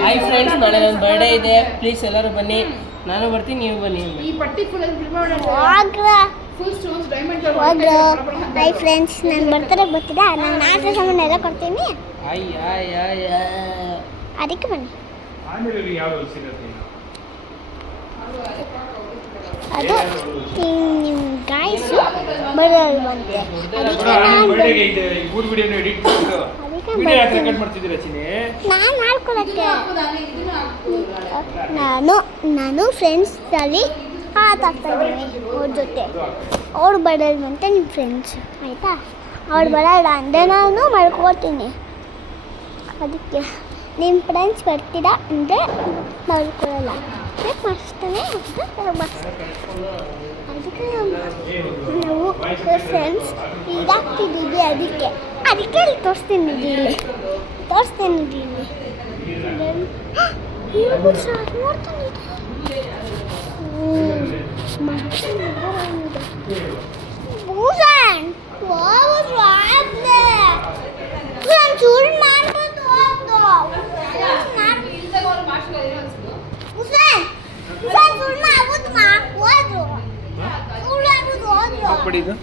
Hi friends, ನಾಳೆ ನನ್ನ birthday ಇದೆ. ಪ್ಲೀಸ್ ಎಲ್ಲರೂ ಬನ್ನಿ. ನಾನು ಬರ್ತೀನಿ, ನೀವು ಬನ್ನಿ. ಹಾಯ್ ಫ್ರೆಂಡ್ಸ್, ನಾನು ಬರ್ತೀರಾ? ನಾನು ಆಟ ಸಾಮಾನು ಎಲ್ಲ ಕೊಡ್ತೀನಿ, ಅದಕ್ಕೆ ಬನ್ನಿ. ಅದು ನಿಮ್ಮ ಗಾಯ್ಸು ಬರೋಲ್ವಂತೆ, ಅದಕ್ಕೆ ನಾನು ಮಾಡ್ಕೊಳಕ್ಕೆ ನಾನು ಫ್ರೆಂಡ್ಸಲ್ಲಿ ಆಟ ಆಡ್ತಾಯಿದ್ದೀನಿ ಅವ್ರ ಜೊತೆ. ಅವ್ರು ಬರಲ್ವಂತೆ ನಿಮ್ಮ ಫ್ರೆಂಡ್ಸ್, ಆಯಿತಾ? ಅವ್ರು ಬರಲ್ಲ ಅಂದರೆ ನಾನು ಮಾಡ್ಕೊತೀನಿ. ಅದಕ್ಕೆ ನಿಮ್ಮ ಫ್ರೆಂಡ್ಸ್ ಬರ್ತೀರಾ ಅಂದರೆ ಮಾಡ್ಕೊಳ್ಳಲ್ಲ, ಮಾಡಿಸ್ತಾನೆ ಅಂತ ಅದಕ್ಕೆ ನಾವು ಫ್ರೆಂಡ್ಸ್ ಇದಾಗ್ತಿದ್ದೀವಿ. ಅದಕ್ಕೆ ಇಲ್ಲಿ ತೋರಿಸ್ತೀನಿ ಇಲ್ಲಿ ಇದು